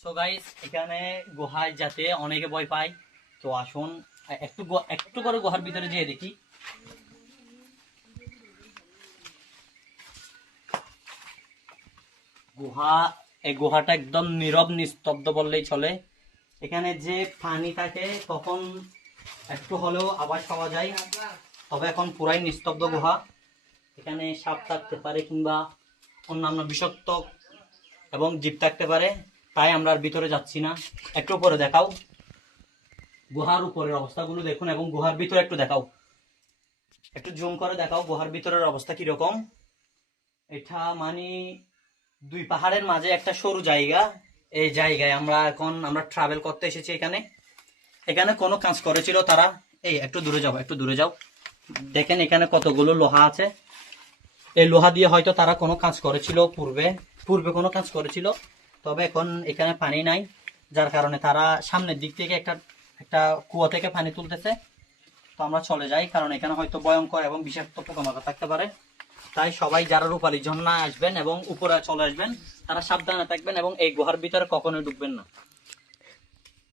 So guys, এখানে গুহায় যাতে অনেকে ভয় পায়। তো আসুন একটু একটু করে গুহার ভিতরে যেয়ে দেখি। গুহা এই গুহাটা একদম নীরব নিস্তব্ধ বললেই চলে। এখানে যে পানি থাকে তখন একটু হলেও আওয়াজ পাওয়া যায়, তবে এখন পুরাই নিস্তব্ধ গুহা। এখানে সাপ থাকতে পারে কিংবা অন্যান্য বিষাক্ত এবং জীব থাকতে পারে, তাই আমরা আর ভিতরে যাচ্ছি না। একটু উপরে দেখাও, গুহার উপরের অবস্থাগুলো দেখুন এবং গুহার ভিতরে একটু দেখাও, একটু জুম করে দেখাও গুহার ভিতরের অবস্থা কিরকম। এটা মানে দুই পাহাড়ের মাঝে একটা সরু জায়গা। এই জায়গায় আমরা ট্রাভেল করতে এসেছি। এখানে এখানে কোনো কাজ করেছিল তারা। এই একটু দূরে যাও, একটু দূরে যাও, দেখেন এখানে কতগুলো লোহা আছে। এই লোহা দিয়ে হয়তো তারা কোনো কাজ করেছিল পূর্বে, পূর্বে কোনো কাজ করেছিল, তবে এখন এখানে পানি নাই, যার কারণে তারা সামনের দিক থেকে একটা একটা কুয়া থেকে পানি তুলতেছে। তো আমরা চলে যাই, কারণ এখানে হয়তো ভয়ঙ্কর এবং বিষাক্ত পোকামাকড় থাকতে পারে। তাই সবাই যারা রূপালী ঝর্ণায় আসবেন এবং উপরে চলে আসবেন, তারা সাবধানে থাকবেন এবং এই গুহার ভিতরে কখনোই ঢুকবেন না।